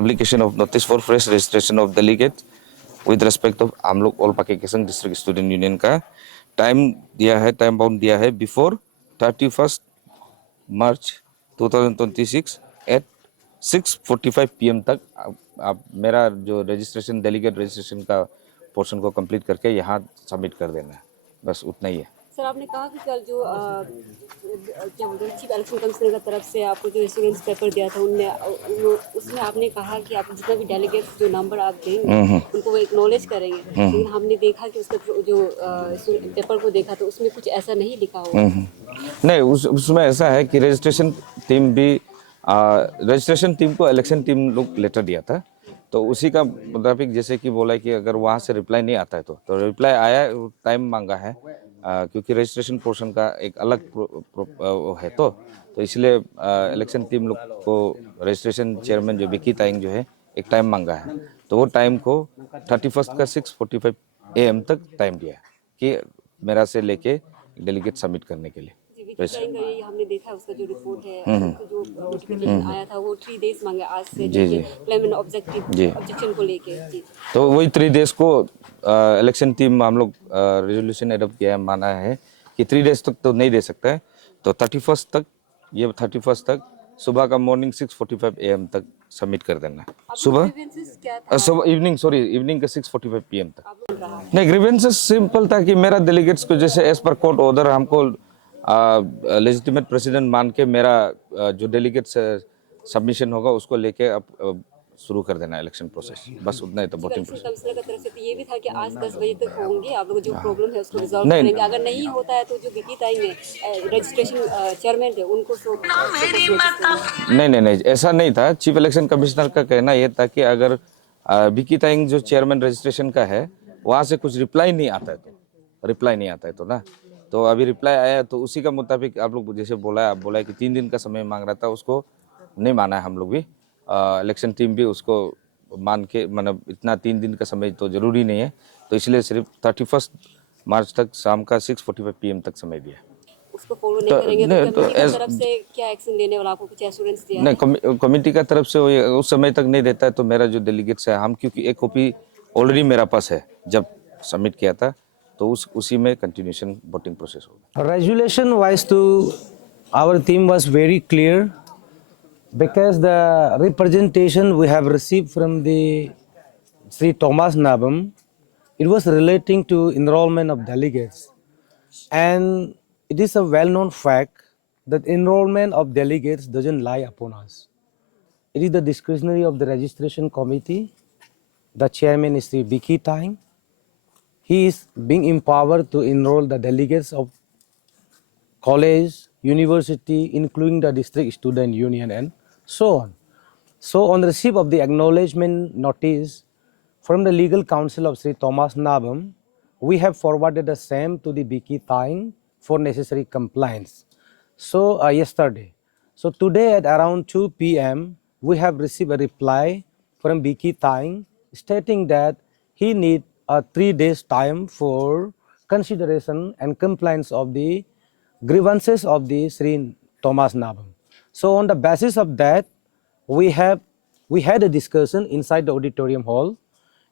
publication of notice for fresh registration of delegate with respect of हम लोग ऑल पाके Kessang district student union का टाइम दिया है, टाइम बाउंड दिया है बिफोर 31 मार्च 2026 एट 6:45 PM तक आप मेरा जो रजिस्ट्रेशन डेलीगेट रजिस्ट्रेशन का पोर्शन को कंप्लीट करके यहाँ सबमिट कर देना है, बस उतना ही है। सर आपने कहा कि कल जो क्या बोलते हैं चीफ इलेक्शन कमिश्नर की तरफ से आपको जो स्टूडेंट्स पेपर दिया था उसमें आपने कहा कि आप जितना भी डेलीगेट जो नंबर आप देंगे उनको वो एक्नॉलेज करेंगे, लेकिन हमने देखा कि उसका जो पेपर को देखा तो उसमें कुछ ऐसा नहीं लिखा हुआ। नहीं, उसमें ऐसा है कि रजिस्ट्रेशन टीम को इलेक्शन टीम लोग लेटर दिया था, तो उसी का मुताबिक जैसे कि बोला कि अगर वहाँ से रिप्लाई नहीं आता है तो रिप्लाई आया, टाइम मांगा है क्योंकि रजिस्ट्रेशन पोर्शन का एक अलग है तो इसलिए इलेक्शन टीम लोग को रजिस्ट्रेशन चेयरमैन जो विकी ताइंग जो है एक टाइम मांगा है, तो वो टाइम को 31 का 6:45 AM तक टाइम दिया है कि मेरा से लेके डेलीगेट सबमिट करने के लिए। ये हमने देखा उसका जो रिपोर्ट है जो नोटिफिकेशन आया था वो 3 डेज मांगे आज से क्लेम ऑब्जेक्शन को लेके। तो वही 3 डेज को इलेक्शन टीम हम लोग रेजोल्यूशन एडॉप्ट किया है, माना है कि 3 डेज तक तो नहीं दे सकता है, तो 31 तक सुबह का मॉर्निंग 6:45 AM तक सबमिट कर देना है। सुबह इवनिंग का 6:45 PM तक। नहीं, ग्रीवेंसेस सिंपल था कि मेरा डेलीगेट्स को जैसे एज पर कोर्ट ऑर्डर हमको लेजिटिमेट प्रेसिडेंट मान के मेरा जो डेलीगेट्स सबमिशन होगा उसको लेके अब शुरू कर देना इलेक्शन प्रोसेस, बस उतना ही। तो वोटिंग प्रोसेस कमिश्नर की तरफ से तो ये भी था कि आज 10 बजे तक होंगे, आप लोग जो प्रॉब्लम है उसको रिजॉल्व करेंगे, अगर नहीं होता है तो जो विकी ताइंग है रजिस्ट्रेशन चेयरमैन है उनको नहीं, ऐसा नहीं था। चीफ इलेक्शन कमिश्नर का कहना यह था कि अगर विकी ताइंग जो चेयरमैन रजिस्ट्रेशन का है वहाँ से कुछ रिप्लाई नहीं आता है तो ना, तो अभी रिप्लाई आया तो उसी का मुताबिक आप लोग जैसे बोला कि 3 दिन का समय मांग रहा था, उसको नहीं माना है हम लोग भी, इलेक्शन टीम भी उसको मान के, मतलब इतना 3 दिन का समय तो जरूरी नहीं है, तो इसलिए सिर्फ 31 मार्च तक शाम का 6:45 PM तक समय दिया। उसको फॉलो नहीं करेंगे तो कमेटी की तरफ से क्या एक्शन लेने वाला, आपको कुछ एश्योरेंस दिया? नहीं, कमेटी का तरफ से उस समय तक नहीं देता है तो मेरा जो डेलीगेट्स है हम, क्योंकि एक कॉपी ऑलरेडी मेरा पास है जब सबमिट किया था, तो उसी में कंटिन्यूशन वोटिंग प्रोसेस होगा। Resolution wise to our team was very clear because the representation we have received from the Sri Thomas Nabam, it was relating to enrollment of delegates, and it is a well-known fact that enrollment of delegates doesn't lie upon us. It is the discretionary of the registration committee. The chairman is Sri Vicky Taing. He is being empowered to enroll the delegates of college, university, including the district student union and so on. So on receipt of the acknowledgement notice from the legal counsel of Sri Thomas Nabam, we have forwarded the same to the Vicky Taing for necessary compliance. So yesterday. So today at around 2 PM, we have received a reply from Vicky Taing stating that he need a 3 days time for consideration and compliance of the grievances of the Sri Thomas Nabam. So on the basis of that, we had a discussion inside the auditorium hall,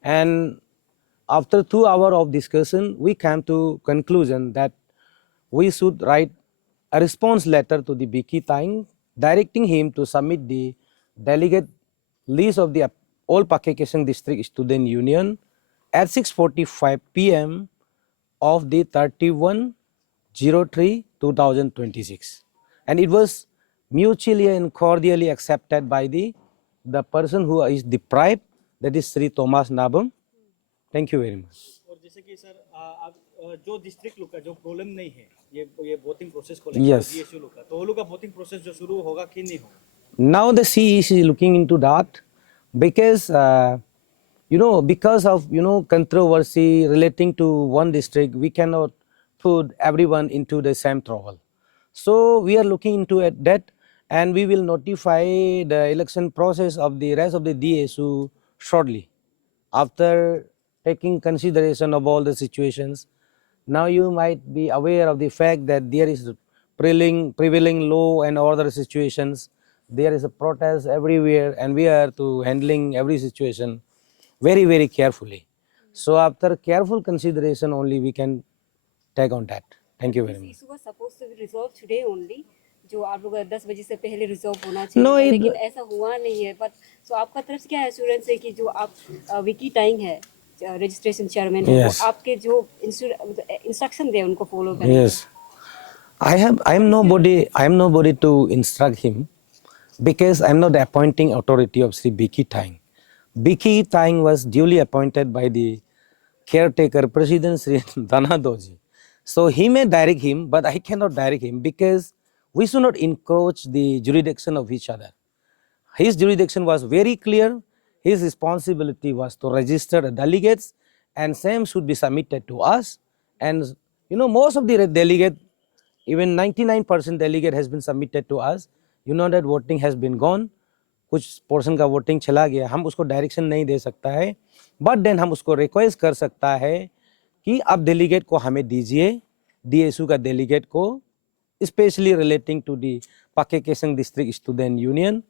and after 2 hours of discussion, we came to conclusion that we should write a response letter to the Vicky Taing directing him to submit the delegate list of the All Pakekesang District Student Union at 6:45 PM of the 31/03/2026, and it was mutually and cordially accepted by the person who is deprived, that is Sri Thomas Nabam. Thank you very much. और जैसे कि सर आप जो डिस्ट्रिक्ट लोग का जो प्रॉब्लम नहीं है ये वोटिंग प्रोसेस को Yes. जीएसयू लोग का, तो वो लोग का वोटिंग प्रोसेस जो शुरू होगा कि नहीं होगा? Now the CEC is looking into that because because of controversy relating to one district, we cannot put everyone into the same trouble. So we are looking into that, and we will notify the election process of the rest of the DSU shortly after taking consideration of all the situations. Now you might be aware of the fact that there is prevailing law and order situations There is a protest everywhere, and we are to handling every situation very, very carefully. So after careful consideration only we can take on that. Thank you very This much. issue was supposed to be resolved today only, जो आप लोग 10 बजे से पहले रिजॉल्व होना No, चाहिए था, it- लेकिन ऐसा हुआ नहीं है. बट सो आपका तरफ से क्या एश्योरेंस है कि जो आप विकी टाइंग है रजिस्ट्रेशन चेयरमैन है, Yes. वो आपके जो इंस्ट्रक्शन दे उनको फॉलो करें? Yes, I am nobody to instruct him because I am not the appointing authority of Sri Biki Taing. Biki Taing was duly appointed by the caretaker President Sri Dana Doji. So he may direct him, but I cannot direct him because we should not encroach the jurisdiction of each other. His jurisdiction was very clear. His responsibility was to register the delegates, and same should be submitted to us. And most of the delegate, even 99% delegate has been submitted to us. You know that voting has been gone. कुछ पोर्शन का वोटिंग चला गया, हम उसको डायरेक्शन नहीं दे सकता है, but then हम उसको रिक्वेस्ट कर सकता है कि आप डेलीगेट को हमें दीजिए, डीएसयू का डेलीगेट को, specially relating to the Pakke Kessang district student union,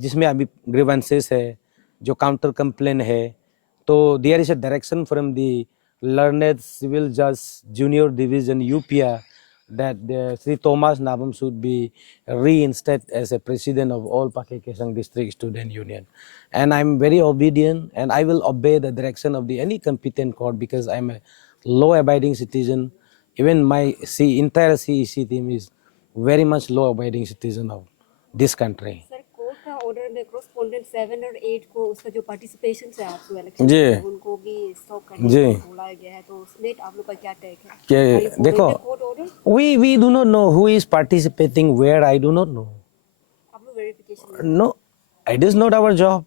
जिसमें अभी ग्रीवेंसेस है, जो काउंटर कंप्लेन है. तो there is a direction from the learned civil जज junior division Yupia that Sri Thomas Nabam should be reinstated as a president of all Pakai Kesang District Student Union. And I'm very obedient and I will obey the direction of the any competent court because I'm a law-abiding citizen. Even my entire CEC team is very much law-abiding citizen of this country. Sir court का ऑर्डर में कॉरेस्पोंडेंट 7 और 8 को उसका जो पार्टिसिपेशन है आपको इलेक्शन जी. में, उनको भी स्टॉप करने जी. को बोला गया है, तो उसमें आप लोग का क्या टेक है? कि देखो, court order we do not know who is participating where. I do not know. आप लोग verification No, it is not our job.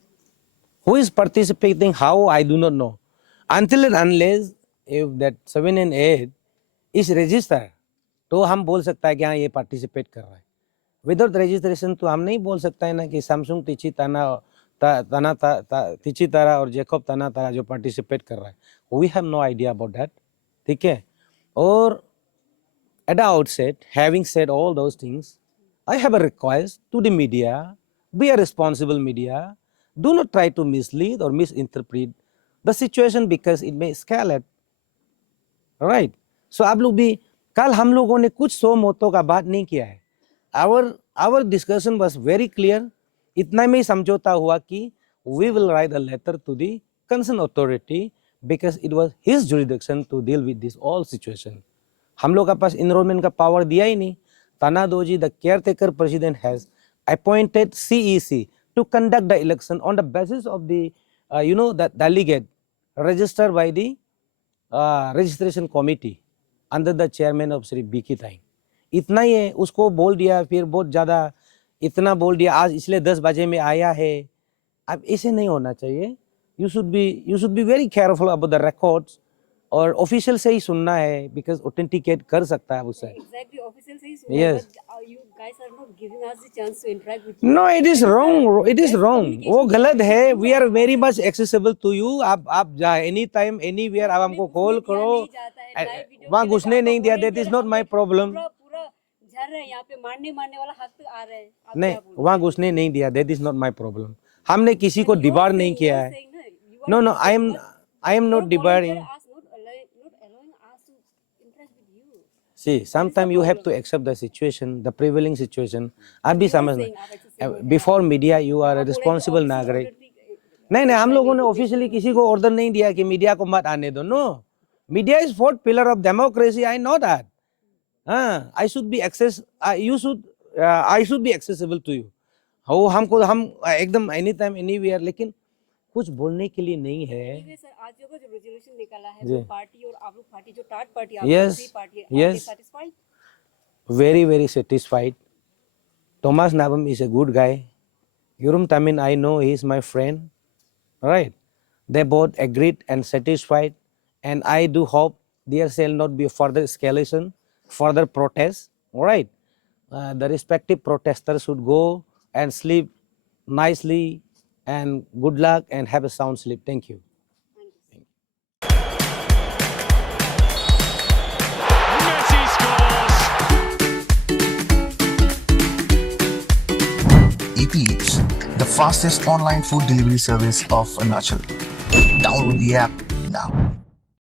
Who is participating, how, I do not know. Until and unless if that 7 and 8 is registered, तो हम बोल सकता है कि हाँ ये पार्टिसिपेट कर रहा है. विदाउट रजिस्ट्रेशन तो हम नहीं बोल सकता है ना कि सैमसंग तिची तारा और जेकब ताना तारा जो पार्टिसिपेट कर रहा है. We have no idea about that. ठीक है. और at the outset, having said all those things, I have a request to the media, be a responsible media, do not try to mislead or misinterpret the situation because it may escalate. Right? So आप लोग भी, कल हम लोगों ने कुछ 100 मौतों का बात नहीं किया है. Our discussion was very clear. इतना में ही समझौता हुआ कि we will write a letter to the concerned authority because it was his jurisdiction to deal with this all situation. हम लोग का पास इनरोलमेंट का पावर दिया ही नहीं. ताना doji, the caretaker president, has appointed CEC to conduct the election on the basis of the the delegate registered by the registration committee under the chairman of Sri Biki Taing. इतना ही है. उसको बोल दिया, फिर बहुत ज़्यादा इतना बोल दिया, आज इसलिए 10 बजे में आया है. अब ऐसे नहीं होना चाहिए. You should be very careful about the records. और ऑफिशियल से ही सुनना है बिकॉज ऑथेंटिकेट कर सकता है उससे. एग्जैक्टली ऑफिशियल से ही सुना. Yes. But you guys are not giving us the chance to interact with. No, it is wrong. It is wrong. वो गलत है. We are very much accessible to you. आप एनी टाइम एनीवेयर आप हमको call करो. वहाँ घुसने नहीं दिया. That is not my problem. पूरा झर रहे हैं यहाँ पे, मारने वाला हक पे आ रहे हैं. आप नहीं, क्या बोल रहे वहाँ घुसने नहीं दिया. That is not my problem. हमने किसी को हैं? डिबार You are नहीं saying- किया you are है. saying ना, you are no no, not I saying am us. Not Your debarring. volunteer us not allowing us to interact with you. See, sometimes you have to accept the situation, the prevailing situation. आप भी You are समझ saying आप accessible हैं. Before media you are आप अ बोले responsible official नागरिक. order भी- नहीं नहीं, हम लोगों ने ऑफिशियली किसी को ऑर्डर नहीं दिया कि मीडिया को मत आने दो. No, media is fourth pillar of democracy. I know that. हाँ, I should be accessible to you. हो हम एकदम एनी टाइम एनीवेयर, लेकिन कुछ बोलने के लिए नहीं है. Anyway, सर आज जो रेजोल्यूशन निकाला है जी. वो पार्टी और आप लोग पार्टी जो टाट पार्टी आप Yes. दूसरी party Yes. satisfied? Very, very satisfied. Thomas Nabam is a good guy. Yurum Tamin, I know he is my friend. Right? They both agreed and satisfied. And I do hope there shall not be further escalation, further protests. All right? The respective protesters should go and sleep nicely. And good luck and have a sound sleep. Thank you. Messi scores. AP Eats, the fastest online food delivery service of Arunachal. Download the app now.